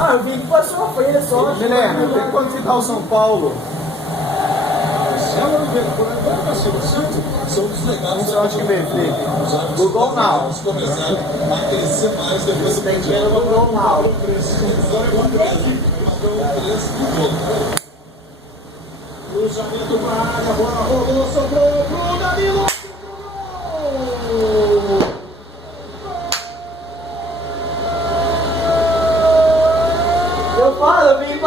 Ah, eu vi que passou a frente só. Guilherme, tem quanto que tá o São Paulo? São dos legados Não sei onde que veio, Felipe. Google Now. Começaram a crescer mais depois do Tem que ir no Google Now. Cruzamento para a área, bola rolou, sobrou pro Danilo.